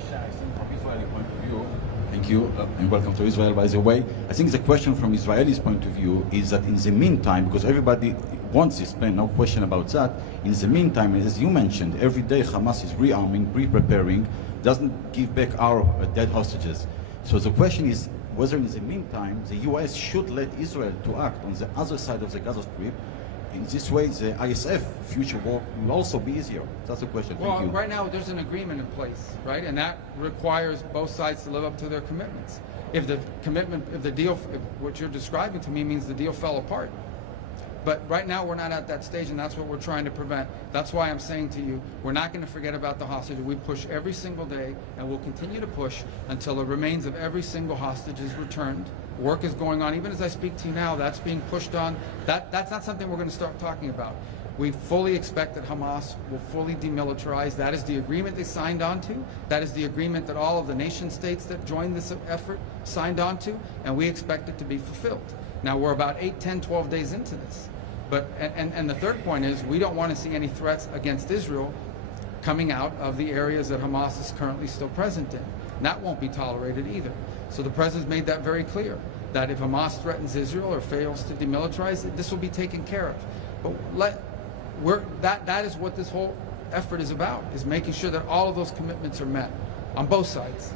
question, I think, from Israeli point of view. Thank you, and welcome to Israel, by the way. I think the question from Israelis' point of view is that in the meantime, because everybody wants this plan, no question about that, in the meantime, as you mentioned, every day Hamas is rearming, pre-preparing, doesn't give back our dead hostages. So the question is whether in the meantime the US should let Israel to act on the other side of the Gaza Strip. In this way, the ISF future war will also be easier. That's the question. Thank Well, you. right now there's an agreement in place, right? And that requires both sides to live up to their commitments. If the commitment, if the deal, if what you're describing to me means the deal fell apart. But right now we're not at that stage, and that's what we're trying to prevent. That's why I'm saying to you, we're not going to forget about the hostage. We push every single day, and we'll continue to push until the remains of every single hostage is returned. Work is going on. Even as I speak to you now, that's being pushed on. That's not something we're going to start talking about. We fully expect that Hamas will fully demilitarize. That is the agreement they signed on to. That is the agreement that all of the nation states that joined this effort signed on to, and we expect it to be fulfilled. Now, we're about 8, 10, 12 days into this. But, and the third point is, we don't want to see any threats against Israel coming out of the areas that Hamas is currently still present in. And that won't be tolerated either. So the president's made that very clear, that if Hamas threatens Israel or fails to demilitarize, this will be taken care of. But that is what this whole effort is about, is making sure that all of those commitments are met on both sides.